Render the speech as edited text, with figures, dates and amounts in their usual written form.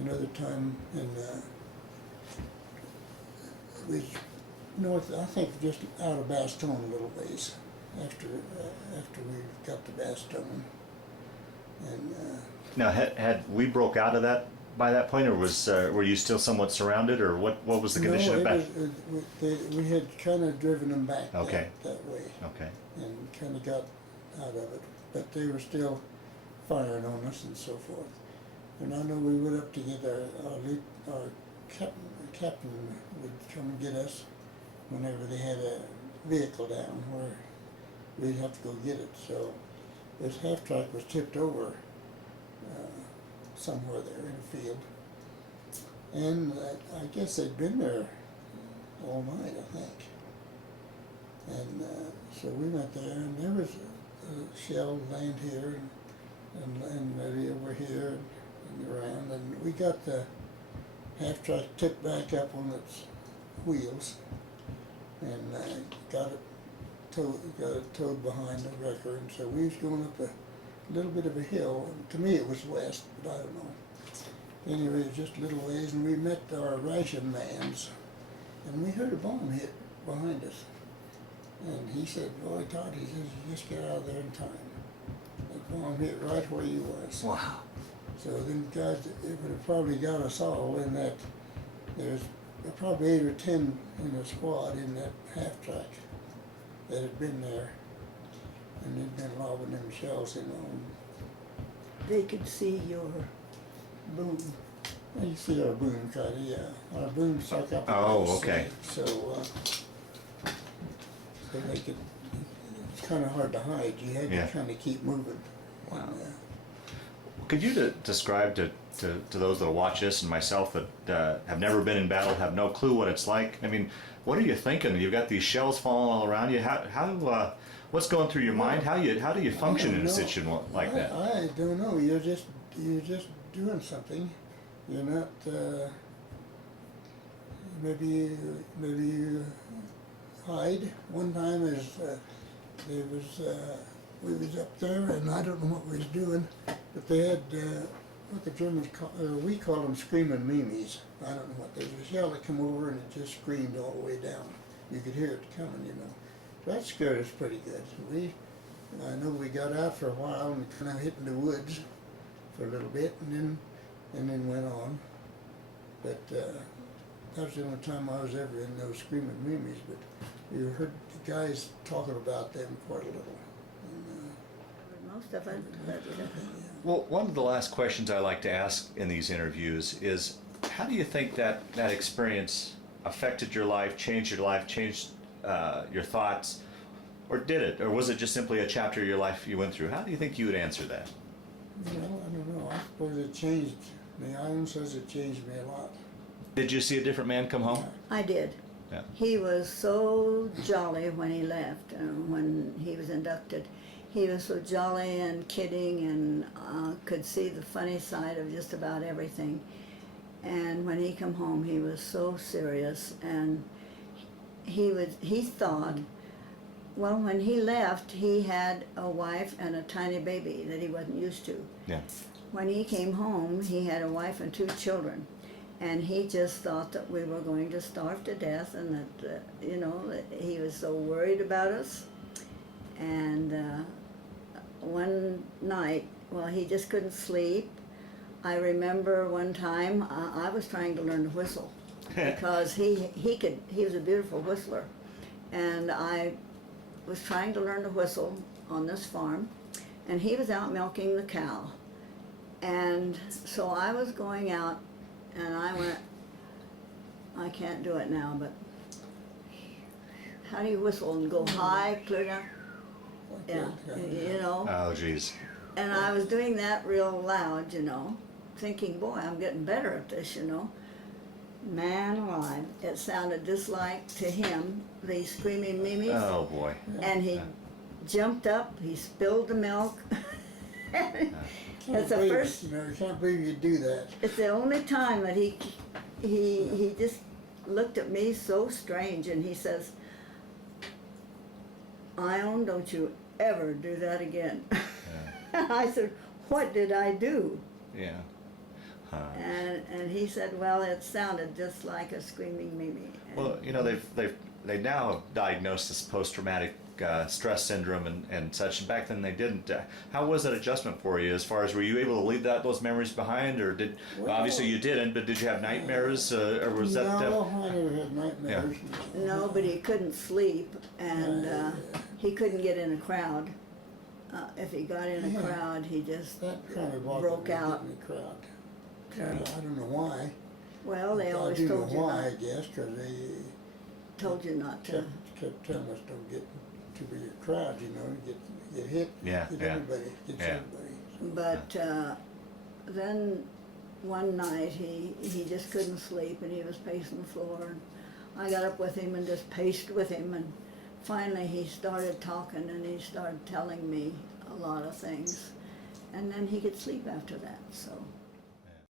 another time in was north, I think just out of Bastogne a little ways after we got to Bastogne. And now, had we broke out of that by that point, or were you still somewhat surrounded, or what was the condition of back? We had kind of driven them back Okay. that way. Okay. And kind of got out of it, but they were still firing on us and so forth. And I know we went up to get our captain would come and get us whenever they had a vehicle down where we'd have to go get it. So this half-track was tipped over somewhere there in a field. And I guess they'd been there all night, I think. And so we went there, and there was a shell land here and maybe over here and around. And we got the half-track tipped back up on its wheels and got it towed behind the wrecker. And so we was going up a little bit of a hill. And to me it was west, but I don't know. Anyway, it was just a little ways, and we met our ration mans, and we heard a bomb hit behind us. And he said, "Boy, Todd," he says, "you just get out of there in time." The bomb hit right where you was. Wow. So then guys, it would have probably got us all in that. There's probably 8 or 10 in a squad in that half-track that had been there. And they'd been lobbing them shells, you know. They could see your boom. Well, you see our boom kind of, yeah. Our boom stuck up. Oh, okay. So they could, it's kind of hard to hide. You had to kind of keep moving. Wow. And, could you describe to those that watch this and myself that have never been in battle, have no clue what it's like? I mean, what are you thinking? You've got these shells falling all around you. How what's going through your mind? How do you function in a situation like that? I don't know. You're just doing something. You're not. Maybe you hide. One time we was up there, and I don't know what we was doing, but they had what the Germans call, we call them screaming mimes. I don't know what. There was a shell that come over, and it just screamed all the way down. You could hear it coming, you know. So that scared us pretty good. I know we got out for a while and kind of hit in the woods for a little bit, and then went on. But that was the only time I was ever in those screaming mimes. But you heard the guys talking about them quite a little. Most of it. Well, one of the last questions I like to ask in these interviews is, how do you think that experience affected your life, changed your thoughts, or did it? Or was it just simply a chapter of your life you went through? How do you think you would answer that? You know, I don't know. I suppose it changed me. Ian says it changed me a lot. Did you see a different man come home? I did. Yeah. He was so jolly when he left, when he was inducted. He was so jolly and kidding, and could see the funny side of just about everything. And when he come home, he was so serious, and he thought, well, when he left, he had a wife and a tiny baby that he wasn't used to. Yeah. When he came home, he had a wife and 2 children. And he just thought that we were going to starve to death, and that, that he was so worried about us. And one night, well, he just couldn't sleep. I remember one time I was trying to learn to whistle because he was a beautiful whistler. And I was trying to learn to whistle on this farm, and he was out milking the cow. And so I was going out, and I went, I can't do it now, but how do you whistle and go high, clear down? Yeah, you know. Oh, geez. And I was doing that real loud, thinking, boy, I'm getting better at this, Man alive, it sounded just like, to him, these screaming mimes. Oh, boy. And he jumped up, he spilled the milk. It's the first. I can't believe you do that. It's the only time that he just looked at me so strange, and he says, "Ione, don't you ever do that again." Yeah. I said, "What did I do?" Yeah. And he said, well, it sounded just like a screaming Mimi. And Well, you know, they now have diagnosed this post-traumatic stress syndrome and such. And back then they didn't. How was that adjustment for you? As far as, were you able to leave those memories behind, or did Well, obviously you didn't? But did you have nightmares, or was that? No, I never had nightmares. no, but he couldn't sleep, and he couldn't get in a crowd. If he got in a Yeah. crowd, he just That kind of bothered broke me, out. getting the crowd. I don't know why. Well, they I always do know told you why, I not, guess, because they told you not to. kept telling us don't get to be a crowd, you know, get hit, Yeah, get yeah. everybody, gets Yeah. everybody. But then one night he just couldn't sleep, and he was pacing the floor. And I got up with him and just paced with him, and finally he started talking, and he started telling me a lot of things, and then he could sleep after that. So